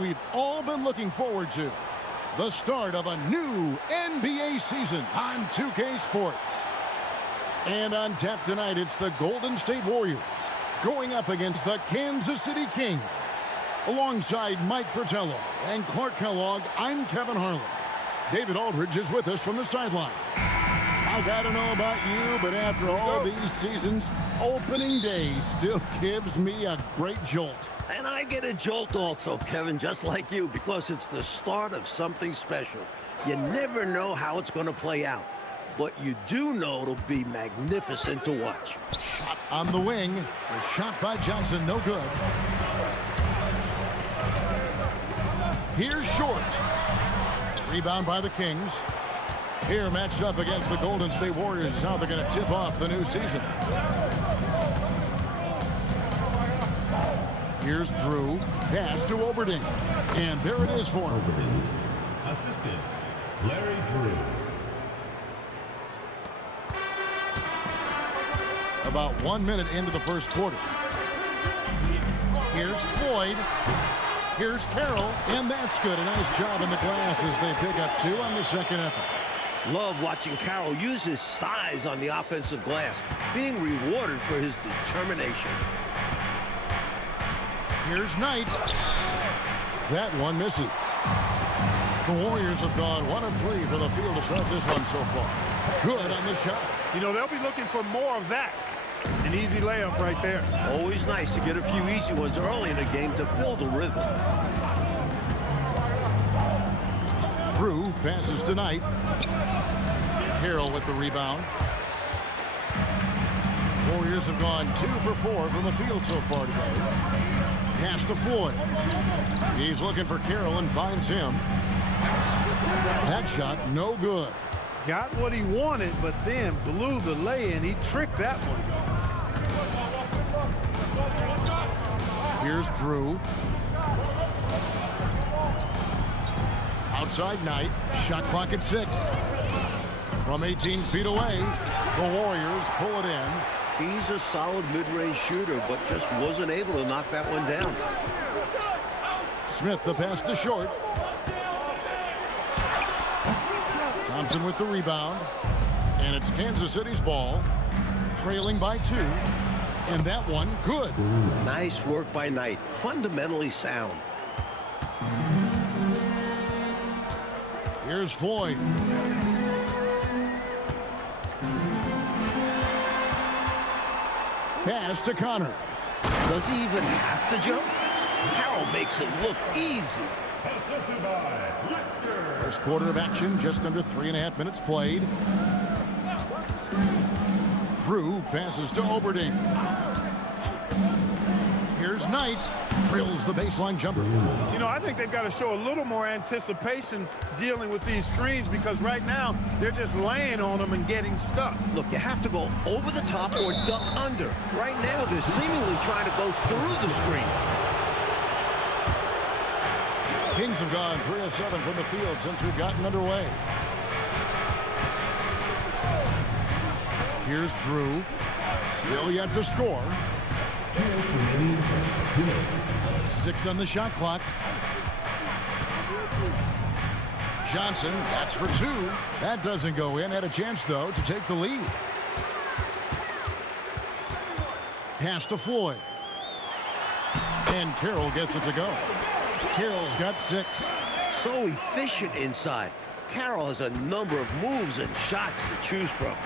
We've all been looking forward to the start of a new NBA season on 2K Sports. And on tap tonight, it's the Golden State Warriors going up against the Kansas City Kings. Alongside Mike Fratello and Clark Kellogg, I'm Kevin Harlan. David Aldridge is with us from the sideline. I gotta know about you, but after all these seasons, opening day still gives me a great jolt. And I get a jolt also, Kevin, just like you, because it's the start of something special. You never know how it's going to play out, but you do know it'll be magnificent to watch. Shot on the wing. The shot by Johnson, no good. Here's Short. Rebound by the Kings. Here matched up against the Golden State Warriors is how they're going to tip off the new season. Here's Drew. Pass to Oberding. And there it is for him. Assistant, Larry Drew. About 1 minute into the first quarter. Here's Floyd. Here's Carroll. And that's good. A nice job in the glass as they pick up 2 on the second effort. Love watching Carroll use his size on the offensive glass, being rewarded for his determination. Here's Knight. That one misses. The Warriors have gone 1 of 3 for the field to start this one so far. Good on the shot. You know, they'll be looking for more of that. An easy layup right there. Always nice to get a few easy ones early in the game to build a rhythm. Drew passes to Knight. Carroll with the rebound. Warriors have gone 2 for 4 from the field so far today. Pass to Floyd. He's looking for Carroll and finds him. That shot, no good. Got what he wanted, but then blew the lay-in. He tricked that one. Here's Drew. Outside Knight. Shot clock at 6. From 18 feet away, the Warriors pull it in. He's a solid mid-range shooter, but just wasn't able to knock that one down. Smith the pass to Short. Thompson with the rebound. And it's Kansas City's ball. Trailing by 2. And that one, good. Nice work by Knight. Fundamentally sound. Here's Floyd. Pass to Connor. Does he even have to jump? Carroll makes it look easy. Assisted by Lister. First quarter of action, just under 3.5 minutes played. Drew passes to Oberding. Here's Knight. Drills the baseline jumper. You know, I think they've got to show a little more anticipation dealing with these screens because right now they're just laying on them and getting stuck. Look, you have to go over the top or duck under. Right now, they're seemingly trying to go through the screen. Kings have gone 3 of 7 from the field since we've gotten underway. Here's Drew. Still yet to score. 2 minutes remaining in the first. 2 minutes. 6 on the shot clock. Johnson, that's for 2. That doesn't go in. Had a chance, though, to take the lead. Pass to Floyd. And Carroll gets it to go. Carroll's got 6. So efficient inside. Carroll has a number of moves and shots to choose from.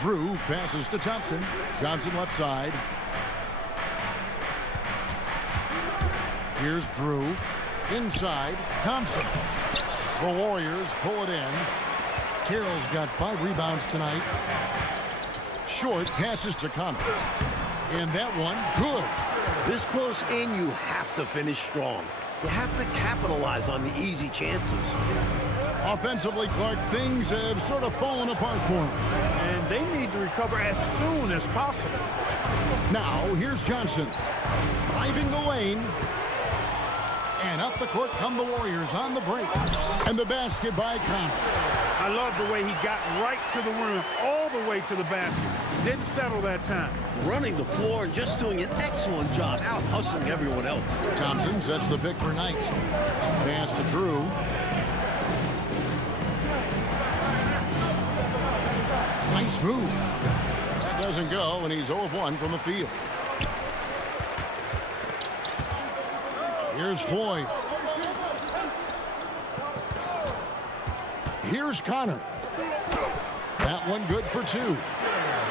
Drew passes to Thompson. Johnson left side. Here's Drew. Inside, Thompson. The Warriors pull it in. Carroll's got 5 rebounds tonight. Short passes to Connor. And that one, good. This close in, you have to finish strong. You have to capitalize on the easy chances. Offensively, Clark, things have sort of fallen apart for him. And they need to recover as soon as possible. Now, here's Johnson. Driving the lane. And up the court come the Warriors on the break. And the basket by Connor. I love the way he got right to the rim, all the way to the basket. Didn't settle that time. Running the floor and just doing an excellent job out hustling everyone else. Thompson sets the pick for Knight. Pass to Drew. Nice move. That doesn't go, and he's 0 of 1 from the field. Here's Floyd. Here's Connor. That one good for 2.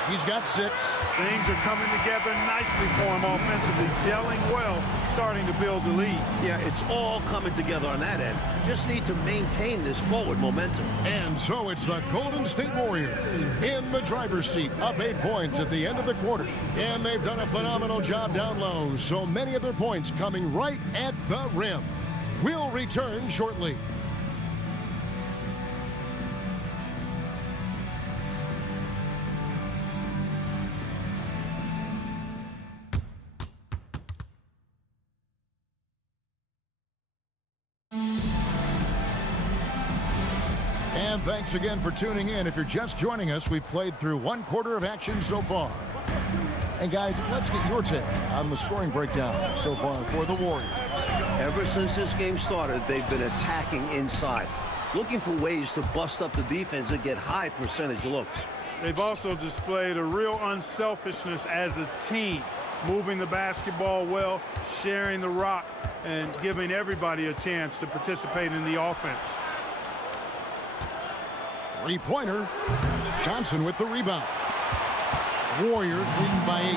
He's got 6. Things are coming together nicely for him offensively, gelling well, starting to build the lead. Yeah, it's all coming together on that end. Just need to maintain this forward momentum. And so it's the Golden State Warriors in the driver's seat, up 8 points at the end of the quarter. And they've done a phenomenal job down low, so many of their points coming right at the rim. We'll return shortly. And thanks again for tuning in. If you're just joining us, we've played through 1 quarter of action so far. And guys, let's get your take on the scoring breakdown so far for the Warriors. Ever since this game started, they've been attacking inside, looking for ways to bust up the defense and get high percentage looks. They've also displayed a real unselfishness as a team, moving the basketball well, sharing the rock, and giving everybody a chance to participate in the offense. Three-pointer. Johnson with the rebound. Warriors leading by 8.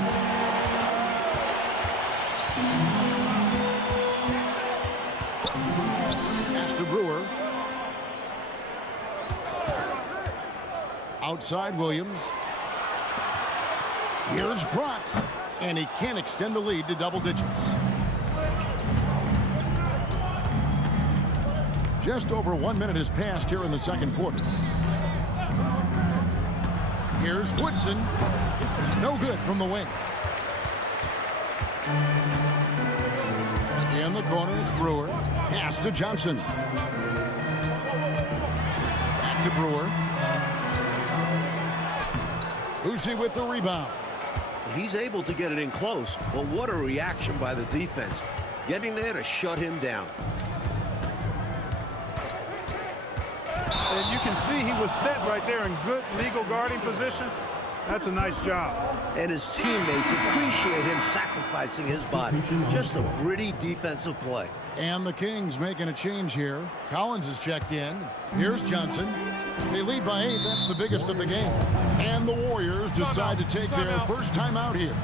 Pass to Brewer. Outside Williams. Here's Brock. And he can't extend the lead to double digits. Just over 1 minute has passed here in the second quarter. Here's Woodson. No good from the wing. In the corner, it's Brewer. Pass to Johnson. Back to Brewer. Boucher with the rebound. He's able to get it in close, but what a reaction by the defense. Getting there to shut him down. And you can see he was set right there in good legal guarding position. That's a nice job. And his teammates appreciate him sacrificing his body. Just a gritty defensive play. And the Kings making a change here. Collins is checked in. Here's Johnson. They lead by 8. That's the biggest of the game. And the Warriors decide to take their first time out here.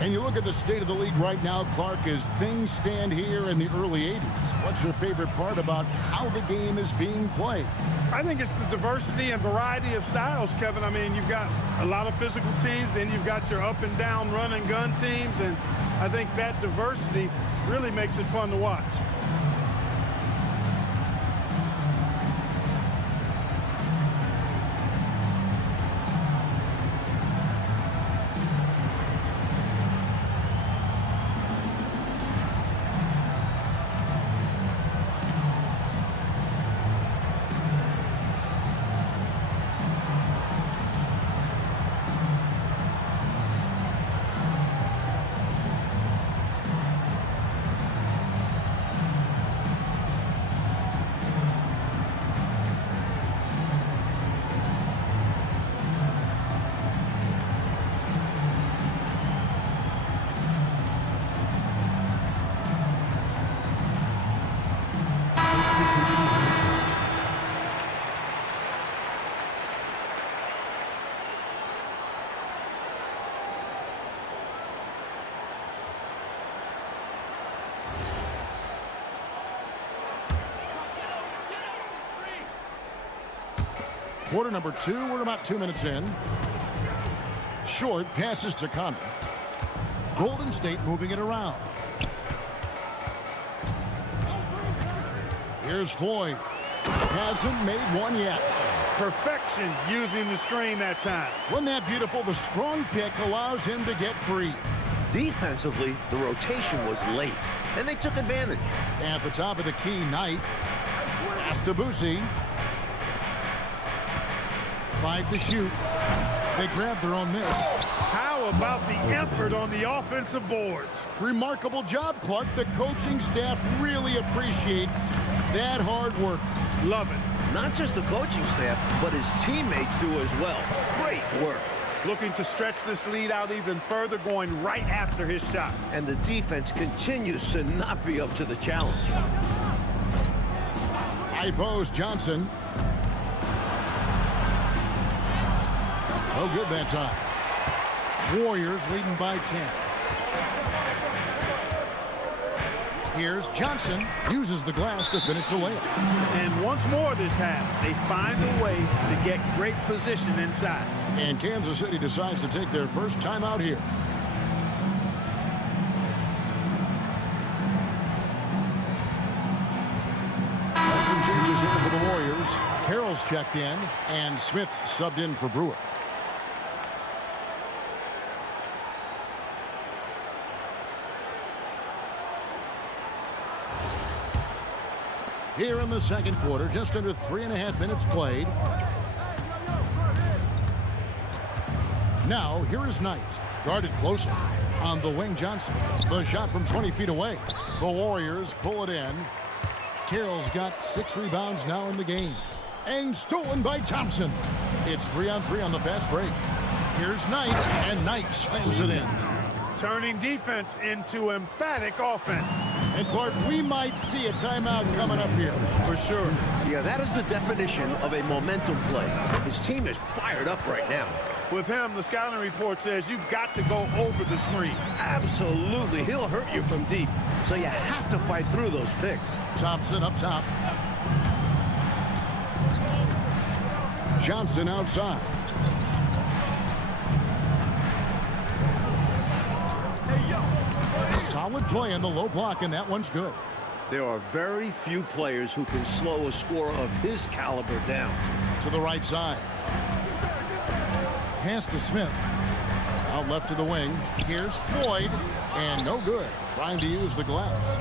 And you look at the state of the league right now, Clark, as things stand here in the early 80s. What's your favorite part about how the game is being played? I think it's the diversity and variety of styles, Kevin. I mean, you've got a lot of physical teams, then you've got your up and down run and gun teams, and I think that diversity really makes it fun to watch. Quarter number 2, we're about 2 minutes in. Short passes to Connor. Golden State moving it around. Here's Floyd. Hasn't made one yet. Perfection using the screen that time. Wasn't that beautiful? The strong pick allows him to get free. Defensively, the rotation was late, and they took advantage. At the top of the key, Knight. Pass to Boucher. 5 to shoot. They grabbed their own miss. How about the effort on the offensive boards? Remarkable job, Clark. The coaching staff really appreciates that hard work. Love it. Not just the coaching staff, but his teammates do as well. Great work. Looking to stretch this lead out even further, going right after his shot. And the defense continues to not be up to the challenge. High post, Johnson. No good that time. Warriors leading by 10. Here's Johnson. Uses the glass to finish the layup. And once more this half, they find a way to get great position inside. And Kansas City decides to take their first timeout here. Some changes here for the Warriors. Carroll's checked in, and Smith's subbed in for Brewer. Here in the second quarter, just under 3.5 minutes played. Now, here is Knight. Guarded closely. On the wing, Johnson. The shot from 20 feet away. The Warriors pull it in. Carroll's got 6 rebounds now in the game. And stolen by Thompson. It's 3-on-3 on the fast break. Here's Knight, and Knight slams it in. Turning defense into emphatic offense. And Clark, we might see a timeout coming up here. For sure. Yeah, that is the definition of a momentum play. His team is fired up right now. With him, the scouting report says you've got to go over the screen. Absolutely. He'll hurt you from deep. So you have to fight through those picks. Thompson up top. Johnson outside. Solid play in the low block, and that one's good. There are very few players who can slow a scorer of his caliber down. To the right side. Pass to Smith. Out left to the wing. Here's Floyd. And no good. Trying to use the glass.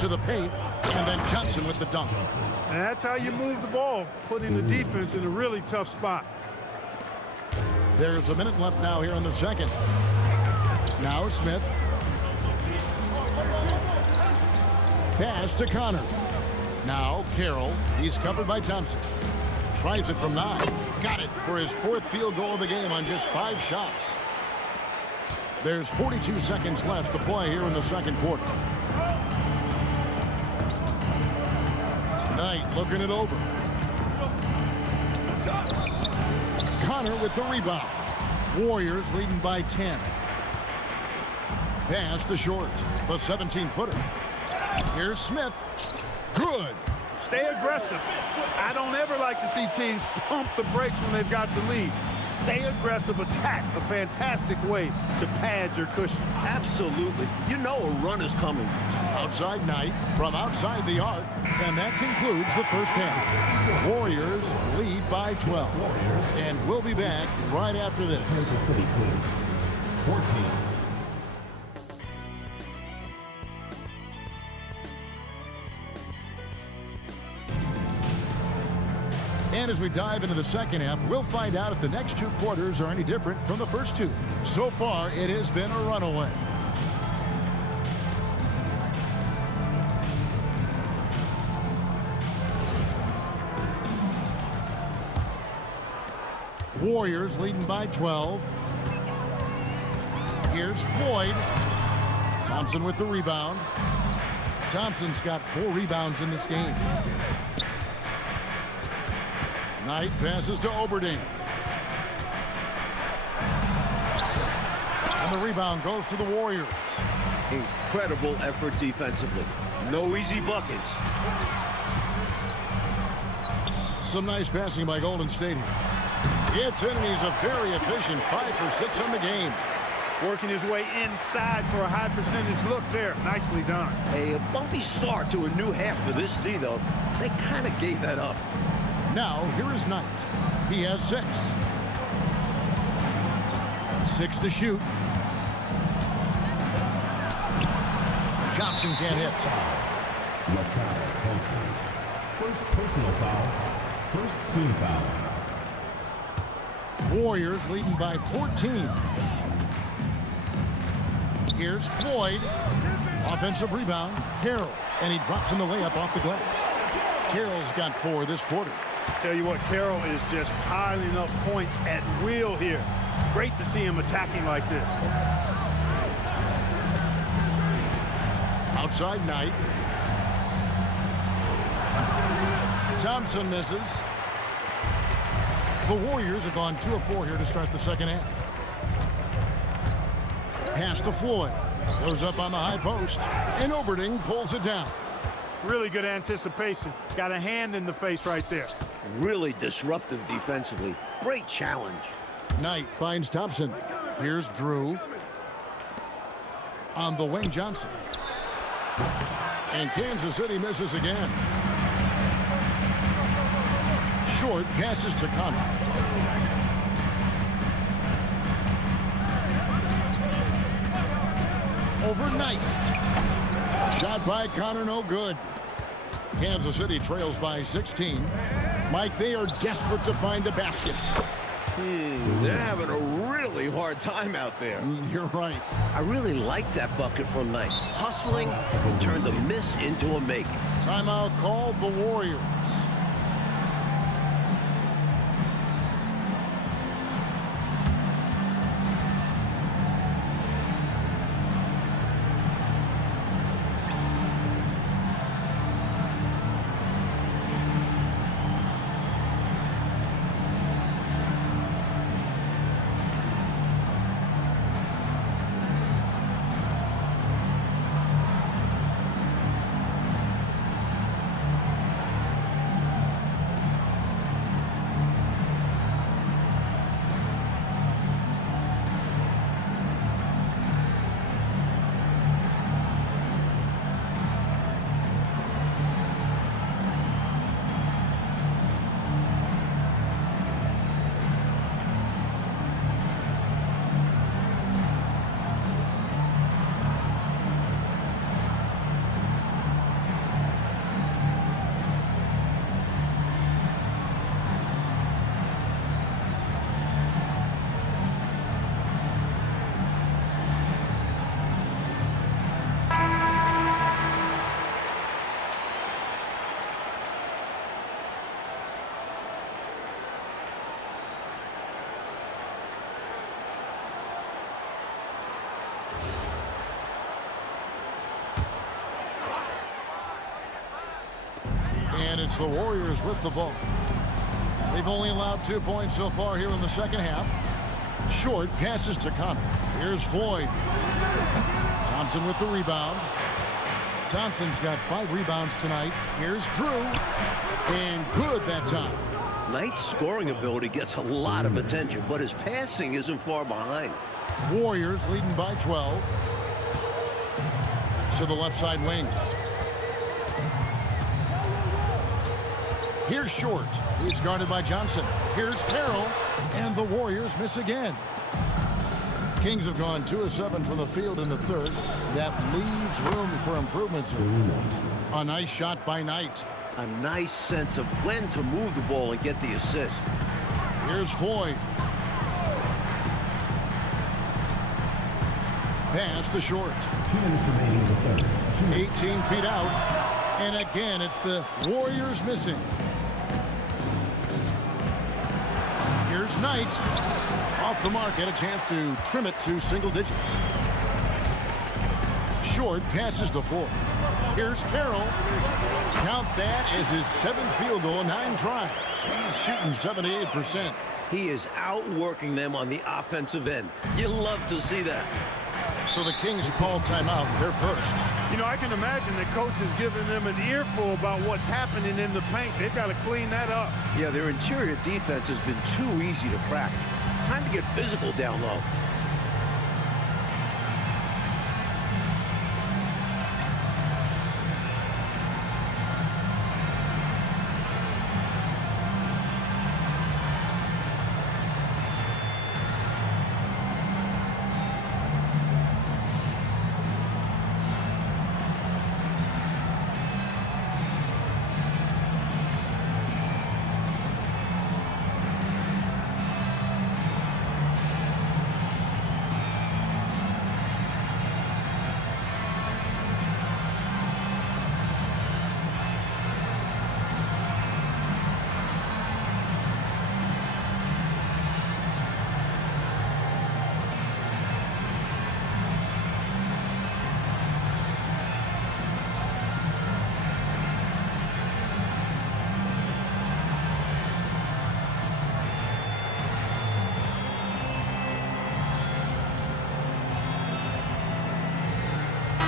To the paint. And then Johnson with the dunk. And that's how you move the ball, putting the defense in a really tough spot. There's a minute left now here in the second. Now Smith. Pass to Connor. Now Carroll. He's covered by Thompson. Tries it from 9. Got it for his 4th field goal of the game on just 5 shots. There's 42 seconds left to play here in the second quarter. Knight looking it over. Connor with the rebound. Warriors leading by 10. Pass to Short. The 17-footer. Here's Smith. Good. Stay aggressive. I don't ever like to see teams pump the brakes when they've got the lead. Stay aggressive, attack. A fantastic way to pad your cushion. Absolutely. You know a run is coming. Outside Knight from outside the arc. And that concludes the first half. Warriors lead by 12. And we'll be back right after this. Kansas City, please. 14. And as we dive into the second half, we'll find out if the next 2 quarters are any different from the first 2. So far, it has been a runaway. Warriors leading by 12. Here's Floyd. Thompson with the rebound. Thompson's got 4 rebounds in this game. Knight passes to Oberding. And the rebound goes to the Warriors. Incredible effort defensively. No easy buckets. Some nice passing by Golden State here. Gets in, and he's a very efficient 5 for 6 on the game. Working his way inside for a high percentage look there. Nicely done. A bumpy start to a new half for this D, though. They kind of gave that up. Now, here is Knight. He has 6. 6 to shoot. Johnson can't hit. LaSalle Thompson. First personal foul. First team foul. Warriors leading by 14. Here's Floyd. Offensive rebound. Carroll. And he drops in the layup off the glass. Carroll's got 4 this quarter. Tell you what, Carroll is just piling up points at will here. Great to see him attacking like this. Outside Knight. Thompson misses. The Warriors have gone 2 of 4 here to start the second half. Pass to Floyd. Goes up on the high post. And Oberding pulls it down. Really good anticipation. Got a hand in the face right there. Really disruptive defensively. Great challenge. Knight finds Thompson. Here's Drew. On the wing, Johnson. And Kansas City misses again. Short passes to Connor. Overnight. Shot by Connor, no good. Kansas City trails by 16. Mike, they are desperate to find a basket. They're having a really hard time out there. You're right. I really like that bucket from Knight. Hustling and turned the miss into a make. Timeout called the Warriors. And it's the Warriors with the ball. They've only allowed 2 points so far here in the second half. Short passes to Connor. Here's Floyd. Thompson with the rebound. Thompson's got 5 rebounds tonight. Here's Drew. And good that time. Knight's scoring ability gets a lot of attention, but his passing isn't far behind. Warriors leading by 12. To the left side wing. Here's Short. He's guarded by Johnson. Here's Carroll. And the Warriors miss again. Kings have gone 2 of 7 from the field in the third. That leaves room for improvements here. A nice shot by Knight. A nice sense of when to move the ball and get the assist. Here's Floyd. Pass to Short. 2 minutes remaining in the third. 18 feet out. And again, it's the Warriors missing. Here's Knight. Off the mark, had a chance to trim it to single digits. Short passes to Floyd. Here's Carroll. Count that as his 7th field goal, 9 tries. He's shooting 78%. He is outworking them on the offensive end. You love to see that. So the Kings call timeout. They're first. You know, I can imagine the coach is giving them an earful about what's happening in the paint. They've got to clean that up. Yeah, their interior defense has been too easy to crack. Time to get physical down low.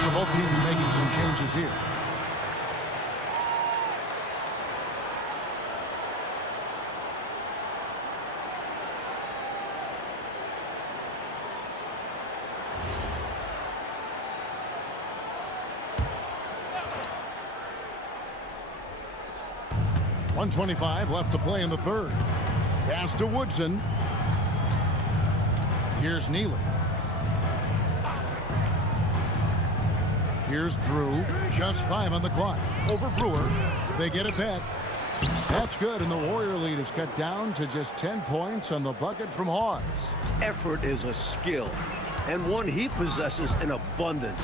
for both teams making some changes here. .125 left to play in the third. Pass to Woodson. Here's Neely. Here's Drew. Just 5 on the clock. Over Brewer. They get it back. That's good, and the Warrior lead is cut down to just 10 points on the bucket from Hawes. Effort is a skill, and one he possesses in abundance.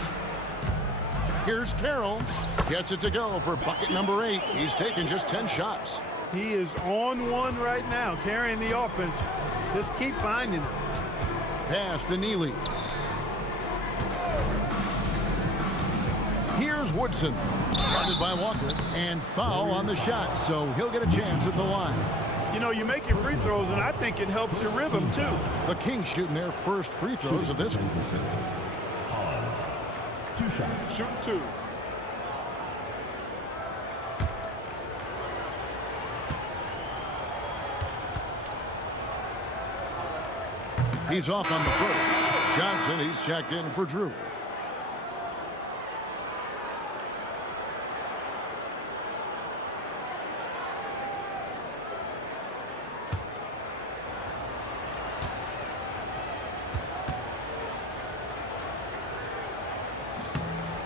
Here's Carroll. Gets it to go for bucket number 8. He's taken just 10 shots. He is on one right now, carrying the offense. Just keep finding it. Pass to Neely. Here's Woodson. Guarded by Walker. And foul on the shot, so he'll get a chance at the line. You know, you make your free throws, and I think it helps your rhythm, too. The Kings shooting their first free throws of this one. Pause. 2 shots. Shoot 2. He's off on the first. Johnson, he's checked in for Drew.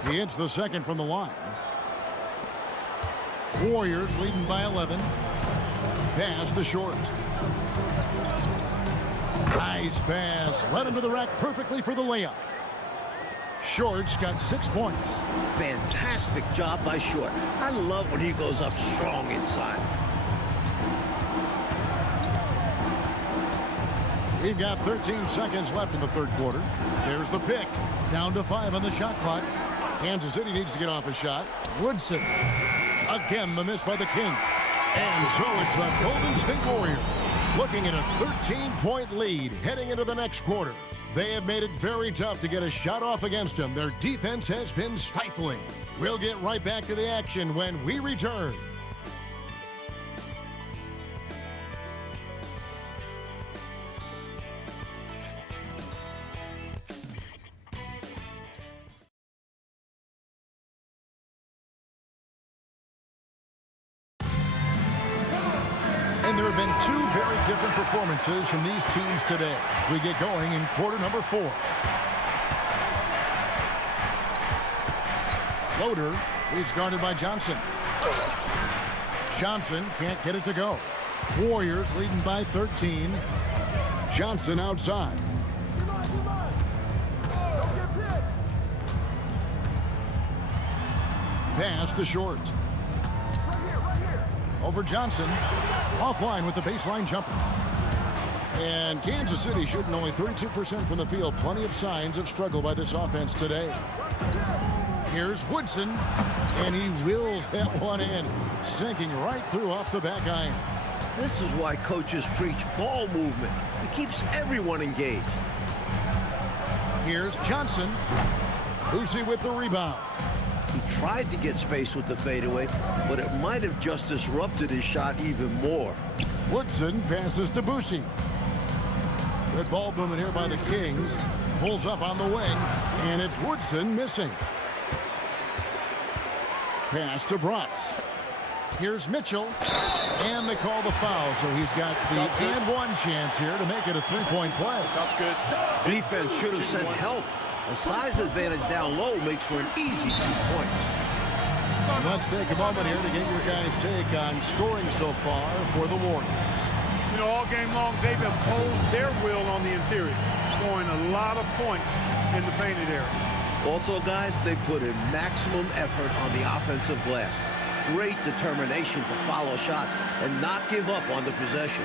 He hits the second from the line. Warriors leading by 11. Pass to Short. Nice pass. Led him to the rack perfectly for the layup. Short's got 6 points. Fantastic job by Short. I love when he goes up strong inside. We've got 13 seconds left in the third quarter. There's the pick. Down to 5 on the shot clock. Kansas City needs to get off a shot. Woodson. Again, the miss by the King. And so it's the Golden State Warriors looking at a 13-point lead heading into the next quarter. They have made it very tough to get a shot off against them. Their defense has been stifling. We'll get right back to the action when we return. And there have been 2 very different performances from these teams today as we get going in quarter number 4. Loader is guarded by Johnson. Johnson can't get it to go. Warriors leading by 13. Johnson outside. Pass to Short. Over Johnson. Offline with the baseline jumper. And Kansas City shooting only 32% from the field. Plenty of signs of struggle by this offense today. Here's Woodson. And he wills that one in. Sinking right through off the back iron. This is why coaches preach ball movement. It keeps everyone engaged. Here's Johnson. Lucy with the rebound. He tried to get space with the fadeaway, but it might have just disrupted his shot even more. Woodson passes to Boucher. Good ball movement here by the Kings. Pulls up on the wing, and it's Woodson missing. Pass to Bratz. Here's Mitchell, and they call the foul, so he's got the and one chance here to make it a 3-point play. That's good. Defense should have sent help. A size advantage down low makes for an easy 2 points. Let's take a moment here to get your guys' take on scoring so far for the Warriors. You know, all game long, they've imposed their will on the interior, scoring a lot of points in the painted area. Also, guys, they put in maximum effort on the offensive glass. Great determination to follow shots and not give up on the possession.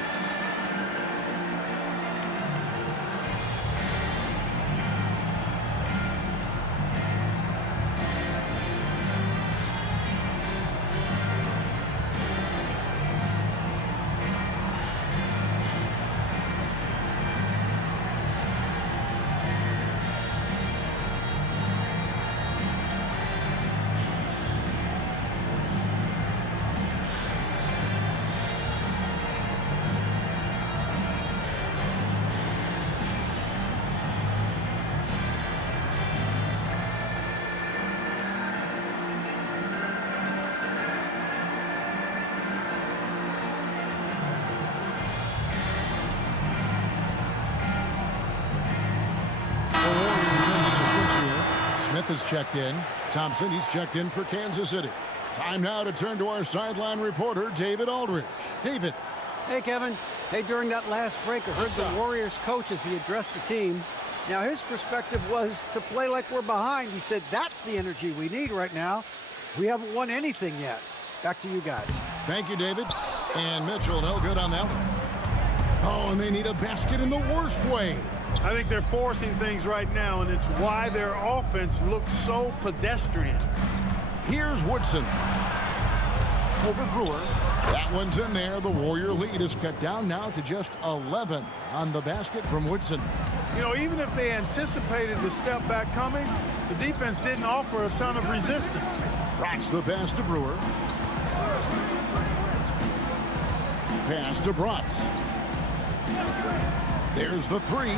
has checked in. Thompson, he's checked in for Kansas City. Time now to turn to our sideline reporter, David Aldridge. David. Hey, Kevin. Hey, during that last break, I heard the Warriors coach as he addressed the team. Now, his perspective was to play like we're behind. He said, that's the energy we need right now. We haven't won anything yet. Back to you guys. Thank you, David. And Mitchell, no good on that one. Oh, and they need a basket in the worst way. I think they're forcing things right now, and it's why their offense looks so pedestrian. Here's Woodson. Over Brewer. That one's in there. The Warrior lead is cut down now to just 11 on the basket from Woodson. You know, even if they anticipated the step back coming, the defense didn't offer a ton of resistance. Rocks the pass to Brewer. Pass to Bratz. There's the three.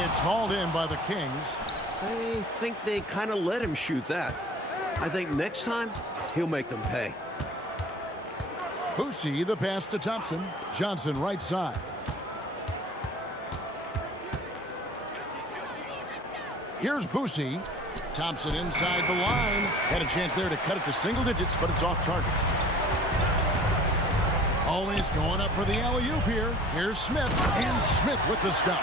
It's hauled in by the Kings. I think they kind of let him shoot that. I think next time, he'll make them pay. Boucy, the pass to Thompson. Johnson, right side. Here's Boucy. Thompson inside the line. Had a chance there to cut it to single digits, but it's off target. Always going up for the alley-oop here. Here's Smith, and Smith with the stuff.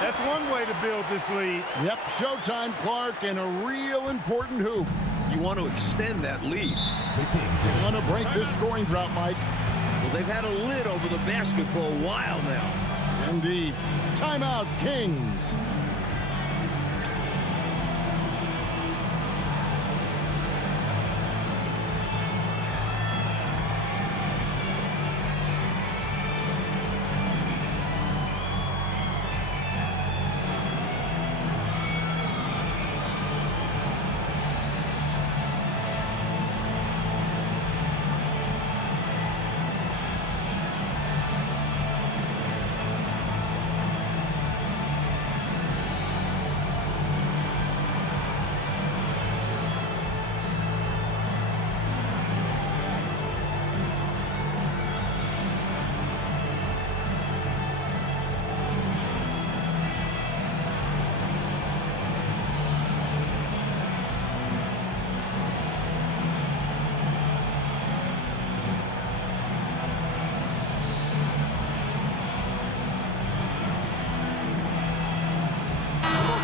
That's one way to build this lead. Yep, showtime, Clark, and a real important hoop. You want to extend that lead. They want to break this scoring drought, Mike. Well, they've had a lid over the basket for a while now. Indeed. Timeout, Kings.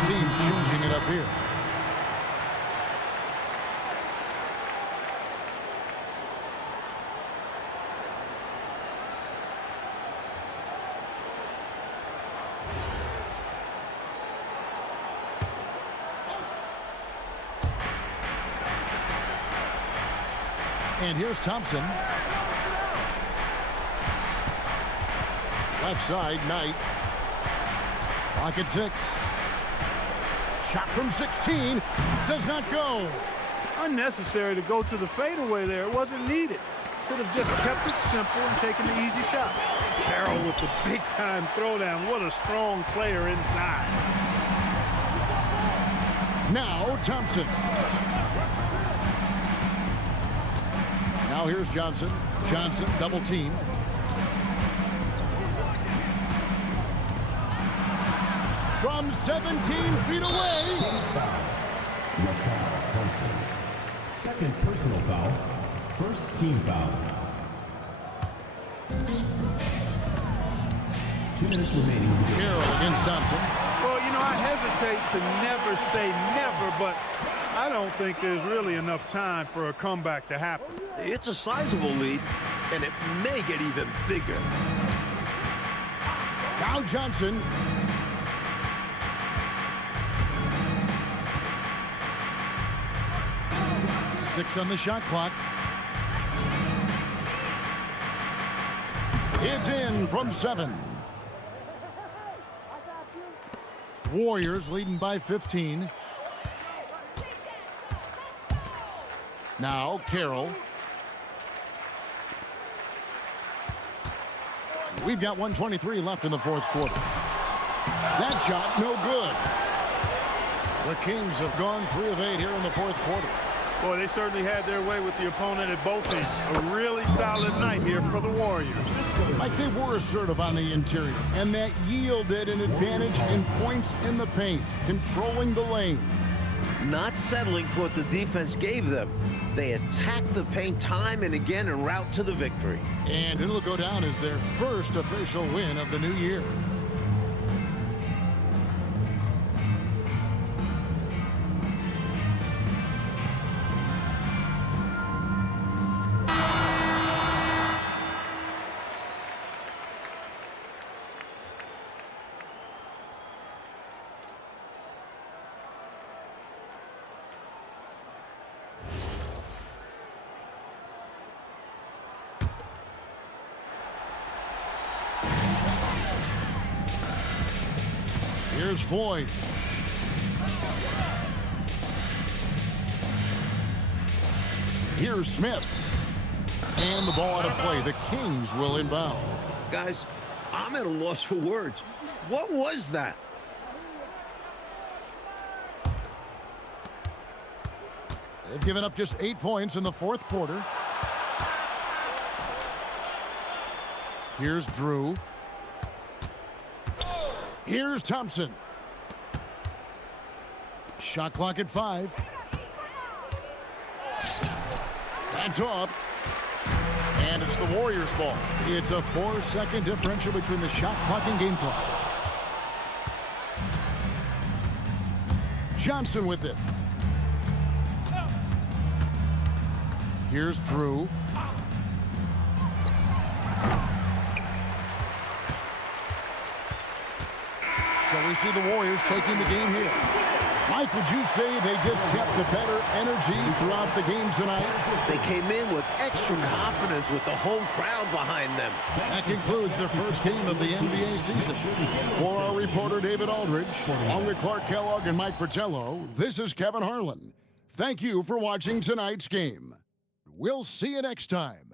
Changing it up here. And here's Thompson. Left side, Knight. Pocket 6. Shot from 16. Does not go. Unnecessary to go to the fadeaway there. It wasn't needed. Could have just kept it simple and taken the easy shot. Carroll with the big-time throwdown. What a strong player inside. Now Thompson. Now here's Johnson. Johnson double team. From 17 feet away. Marcel Thompson. Second personal foul. First team foul. 2 minutes remaining. Carroll against Thompson. Well, you know, I hesitate to never say never, but I don't think there's really enough time for a comeback to happen. It's a sizable lead, and it may get even bigger. Now Johnson. Six on the shot clock. It's in from 7. Warriors leading by 15. Now Carroll. We've got 1:23 left in the fourth quarter. That shot no good. The Kings have gone 3 of 8 here in the fourth quarter. Boy, they certainly had their way with the opponent at both ends. A really solid night here for the Warriors. Like they were assertive on the interior, and that yielded an advantage in points in the paint, controlling the lane. not settling for what the defense gave them. They attacked the paint time and again en route to the victory. And it'll go down as their first official win of the new year. Here's Floyd. Here's Smith. And the ball out of play. The Kings will inbound. Guys, I'm at a loss for words. What was that? They've given up just 8 points in the fourth quarter. Here's Drew. Here's Thompson. Shot clock at 5. That's off. And it's the Warriors' ball. It's a 4-second differential between the shot clock and game clock. Johnson with it. Here's Drew. So we see the Warriors taking the game here. Mike, would you say they just kept a better energy throughout the game tonight? They came in with extra confidence with the home crowd behind them. That concludes the first game of the NBA season. For our reporter, David Aldridge, along with Clark Kellogg and Mike Fratello, this is Kevin Harlan. Thank you for watching tonight's game. We'll see you next time.